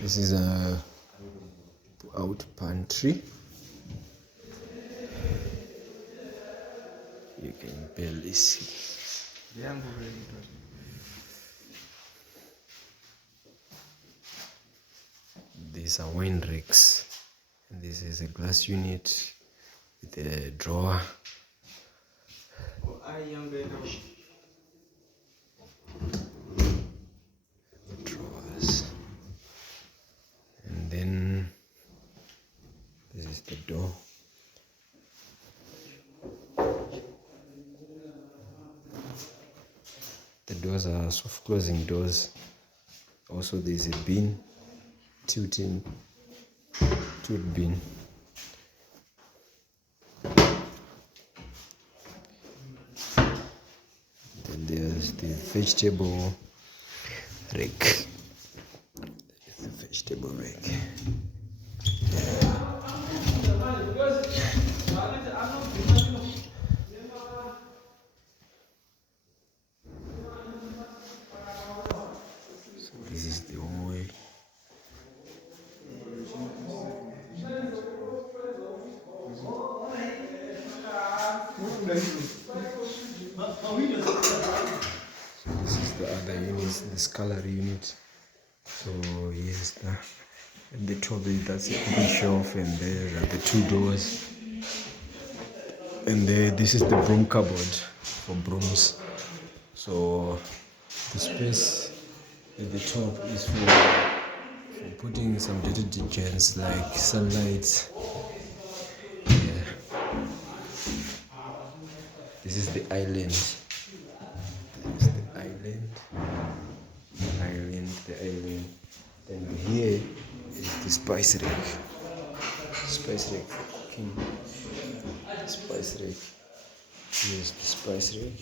This is a out pantry. You can barely see. These are wine racks, and this is a glass unit with a drawer. Drawers, and then this is the door. The doors are soft closing doors. Also, there's a bin, tilt bin. Then there's the vegetable rack. There's the vegetable rack. So this is the hallway. So this is the other unit, the scullery unit. So here's the at the top, that's a cooking shelf, and there are the two doors. And there, this is the broom cupboard for brooms. So the space at the top is for putting some detergents like Sunlight. Yeah. This is the island. This is the island. The island. Then here is the spice rack. Spice rack for cooking. Spice rack. Here's the spice rack.